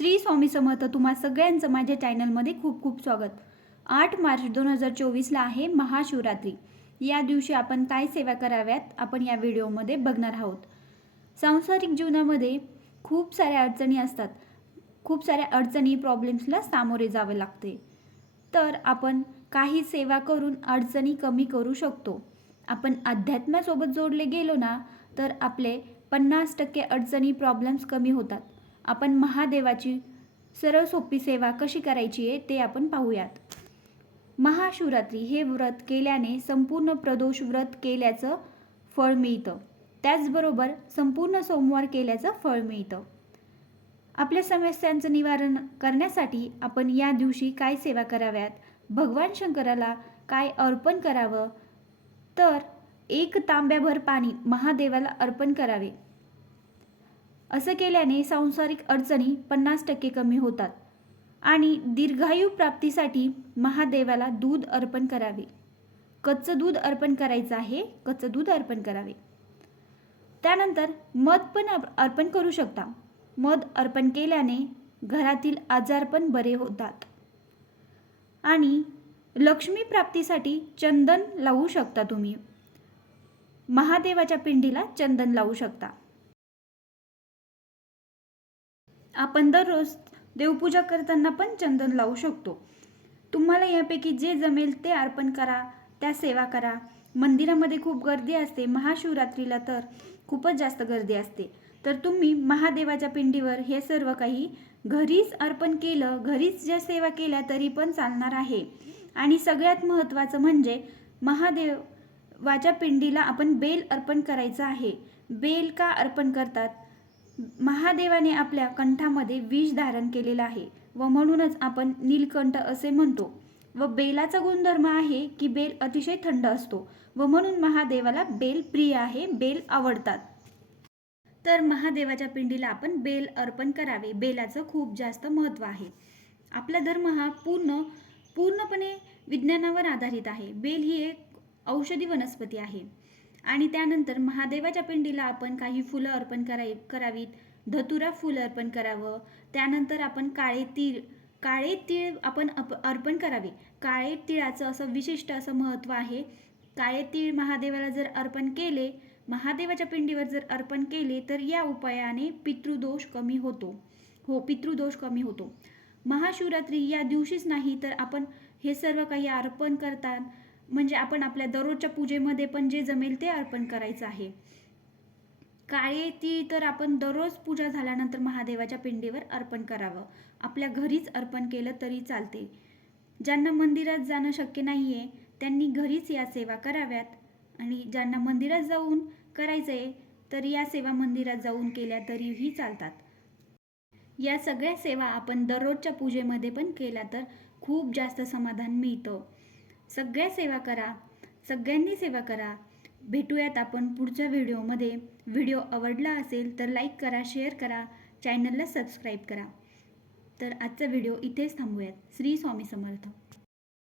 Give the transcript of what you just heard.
श्री स्वामी समर्थ तुम्हा सगळ्यांचं माझ्या चॅनलमध्ये खूप खूप स्वागत. आठ मार्च दोन हजार चोवीसला आहे महाशिवरात्री. या दिवशी आपण काय सेवा कराव्यात आपण या व्हिडिओमध्ये बघणार आहोत. सांसारिक जीवनामध्ये खूप साऱ्या अडचणी असतात. खूप साऱ्या अडचणी प्रॉब्लेम्सला सामोरे जावे लागते. तर आपण काही सेवा करून अडचणी कमी करू शकतो. आपण अध्यात्मासोबत जोडले गेलो ना तर आपले पन्नास टक्के अडचणी प्रॉब्लेम्स कमी होतात. आपण महादेवाची सरळ सोपी सेवा कशी करायची आहे ते आपण पाहूयात. महाशिवरात्री हे व्रत केल्याने संपूर्ण प्रदोष व्रत केल्याचं फळ मिळतं. त्याचबरोबर संपूर्ण सोमवार केल्याचं फळ मिळतं. आपल्या समस्यांचं निवारण करण्यासाठी आपण या दिवशी काय सेवा कराव्यात? भगवान शंकराला काय अर्पण करावं? तर एक तांब्याभर पाणी महादेवाला अर्पण करावे. असं केल्याने सांसारिक अडचणी पन्नास टक्के कमी होतात आणि दीर्घायू प्राप्तीसाठी महादेवाला दूध अर्पण करावे. कच्चं दूध अर्पण करायचं आहे कच्चं दूध अर्पण करावे. त्यानंतर मध पण अप- अर्पण करू शकता. मध अर्पण केल्याने घरातील आजार पण बरे होतात. आणि लक्ष्मी प्राप्तीसाठी चंदन लावू शकता तुम्ही. महादेवाच्या पिंडीला चंदन लावू शकता. आपण दररोज देवपूजा करताना पण चंदन लावू शकतो. तुम्हाला यापैकी जे जमेल ते अर्पण करा त्या सेवा करा. मंदिरामध्ये खूप गर्दी असते महाशिवरात्रीला तर खूपच जास्त गर्दी असते. तर तुम्ही महादेवाच्या पिंडीवर हे सर्व काही घरीच अर्पण केलं घरीच ज्या सेवा केल्या तरी पण चालणार आहे. आणि सगळ्यात महत्त्वाचं म्हणजे महादेवाच्या पिंडीला आपण बेल अर्पण करायचं आहे. बेल का अर्पण करतात? महादेवाने आपल्या कंठामध्ये विष धारण केलेलं आहे व म्हणूनच आपण नीलकंठ असे म्हणतो व बेलाचा गुणधर्म आहे की बेल अतिशय थंड असतो व म्हणून महादेवाला बेल प्रिय आहे बेल आवडतात. तर महादेवाच्या पिंडीला आपण बेल अर्पण करावे बेलाचं खूप जास्त महत्त्व आहे. आपला धर्म हा पूर्ण पूर्णपणे विज्ञानावर आधारित आहे. बेल ही एक औषधी वनस्पती आहे. आणि त्यानंतर महादेवाच्या पिंडीला आपण काही फुलं अर्पण कराय करावीत. धतुरा फुल अर्पण करावं. त्यानंतर आपण काळे तीळ काळे तीळ आपण अप अर्पण करावे. काळे तिळाचं असं विशिष्ट असं महत्त्व आहे. काळे तीळ महादेवाला जर अर्पण केले महादेवाच्या पिंडीवर जर अर्पण केले तर या उपायाने पितृदोष कमी होतो. हो पितृदोष कमी होतो. महाशिवरात्री या दिवशीच नाही तर आपण हे सर्व काही अर्पण करतात म्हणजे आपण आपल्या दररोजच्या पूजेमध्ये पण जे जमेल ते अर्पण करायचं आहे. काळे ती तर आपण दररोज पूजा झाल्यानंतर महादेवाच्या पिंडीवर अर्पण करावं. आपल्या घरीच अर्पण केलं तरी चालते. ज्यांना मंदिरात जाणं शक्य नाही आहे त्यांनी घरीच या सेवा कराव्यात. आणि ज्यांना मंदिरात जाऊन करायचं आहे तर या सेवा मंदिरात जाऊन केल्या तरीही चालतात. या सगळ्या सेवा आपण दररोजच्या पूजेमध्ये पण केल्या तर खूप जास्त समाधान मिळतं. सगळ्या सेवा करा. सगळ्यांनी सेवा करा. भेटूयात आपण पुढच्या व्हिडिओमध्ये. व्हिडिओ आवडला असेल तर लाईक करा शेअर करा चॅनलला सबस्क्राईब करा. तर आजचा व्हिडिओ इथेच थांबूयात. श्री स्वामी समर्थ.